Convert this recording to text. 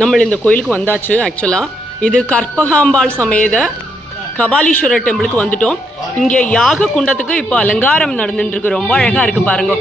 நம்ம இந்த கோயிலுக்கு வந்தாச்சு. ஆக்சுவலாக இது கற்பகாம்பாள் சமேத கபாலீஸ்வரர் டெம்பிளுக்கு வந்துட்டோம். இங்கே யாக குண்டத்துக்கு இப்போ அலங்காரம் நடந்துட்டு இருக்கு. ரொம்ப அழகாக இருக்குது பாருங்க.